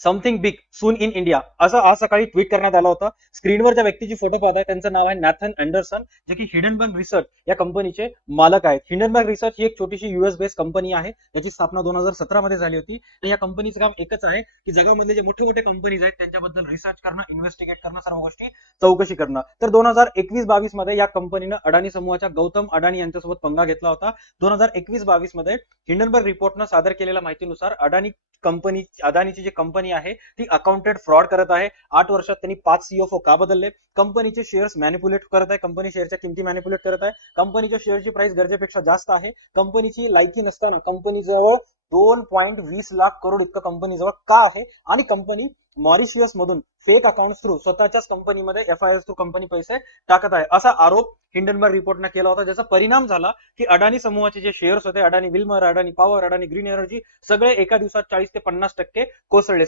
Something big soon in India असं आज सकाळी ट्विट करण्यात आलं होतं. स्क्रीनवर ज्या व्यक्तीची फोटो पाहताय त्यांचं नाव आहे नॅथन अँडरसन, जे की हिडनबर्ग रिसर्च या कंपनीचे मालक आहेत. हिडनबर्ग रिसर्च ही एक छोटीशी युएस बेस्ड कंपनी आहे. याची स्थापना 2017 मध्ये झाली होती. तर या कंपनीचं काम एकच आहे की जगामधले जे मोठे मोठे कंपनीज आहेत त्यांच्याबद्दल रिसर्च करणं, इन्व्हेस्टिगेट करणं, सर्व गोष्टी चौकशी करणं. तर 2021-22 मध्ये या कंपनीनं अडाणी समूहाच्या गौतम अडाणी यांच्यासोबत पंगा घेतला होता. 2021-22 मध्ये हिंडनबर्ग रिपोर्टनं सादर केलेल्या माहितीनुसार अदानीची जी कंपनी आहे ती अकाउंटेड फ्रॉड करत आहे. 8 वर्षात त्यांनी 5 सीएफओ का बदलले, कंपनीचे शेअर्स मॅनिपुलेट करत आहे, कंपनी शेअरच्या किमती मॅनिपुलेट करत आहे, कंपनीच्या शेअरची प्राइस गरजेपेक्षा जास्त आहे, कंपनीची लायकी नसताना कंपनीजवळ 2.20 लाख करोड इतकं कंपनीजवळ का आहे, आणि कंपनी मॉरिशियस मधून फेक अकाउंट थ्रू स्वतःच्याच कंपनीमध्ये एफआयएस थ्रू कंपनी पैसे टाकत आहे, असा आरोप हिंडनबर्ग रिपोर्टनं केला होता. ज्याचा परिणाम झाला की अडाणी समूहाचे जे शेअर्स होते, अडाणी विल्मर, अडाणी पॉवर, अडाणी ग्रीन एनर्जी, सगळे एका दिवसात 40 ते 50% कोसळले.